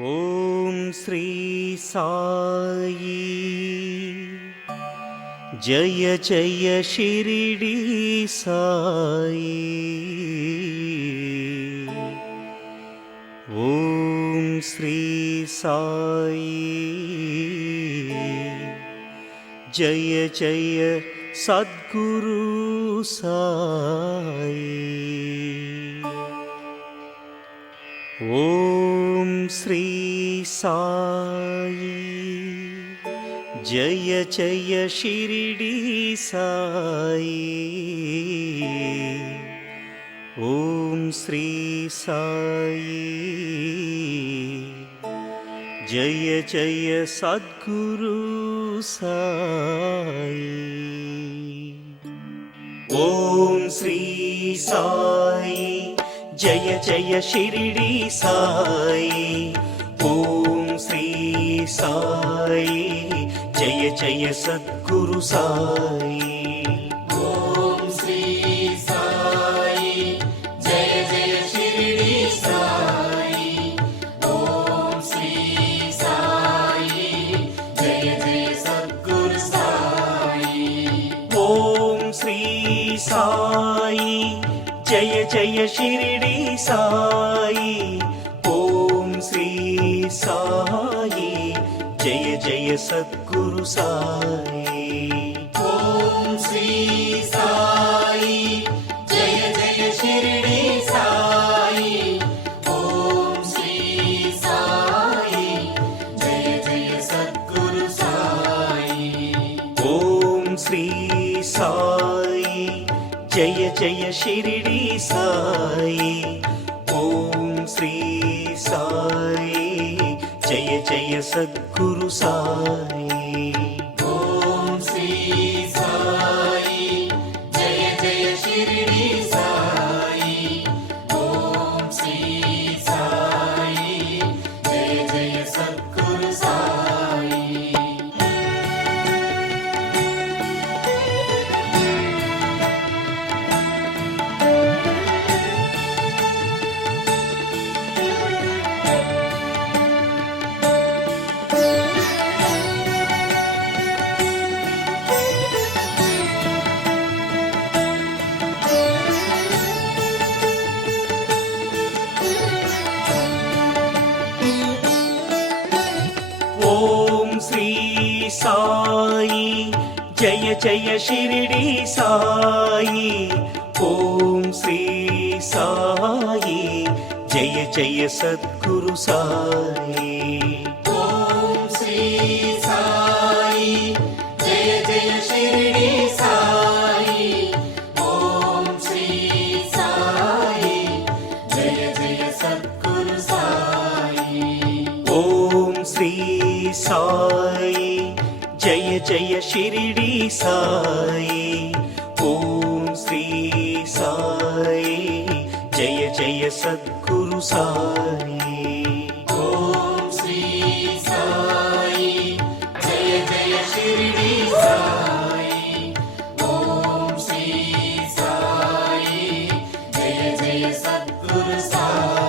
Om Shri Sai Jaya Jaya Shirdi Sai. Om Shri Sai Jaya Jaya Sadhguru Sai. Om Shri Sai Jaya Jaya Shirdi Sai. Om Shri Sai Jaya Jaya Sadhguru Sai. Om Shri Sai Jaya Jaya Shirdi Sai. Om Shri Sai Jaya Jaya Sadhguru Sai. Om Shri Sai Jaya Jaya Shirdi Sai. Om Shri Sai Jaya Jaya Sadhguru Sai. Om Shri Sai Jaya Jaya Shirdi Sai. Om Shri Sai Jaya Jaya Sadhguru Sai. Om Shri Sai Jaya Jaya Shirdi Sai. Om Shri Sai Jaya Jaya Sadhguru Sai. Om Shri Sai Jaya Jaya Shirdi Sai. Om Shri Sai Jaya Jaya Sadhguru Sai. Om Shri Sai Jaya Jaya Shirdi Sai. Om Shri Sai Jaya Jaya Sadhguru Sai. Om Shri Sai Jaya Jaya Shirdi Sai. Om Shri Sai Jaya Jaya Sadhguru Sai. Om Shri Sai Jaya Jaya Shirdi Sai. Om Shri Sai Jaya Jaya Sadhguru Sai. Om Shri Sai Jaya Jaya Shirdi Sai. Om Shri Sai Jaya Jaya Sadhguru Sai. Om Shri Sai Jaya Jaya Shirdi Sai. Om Shri Sai Jaya Jaya Sadhguru Sai.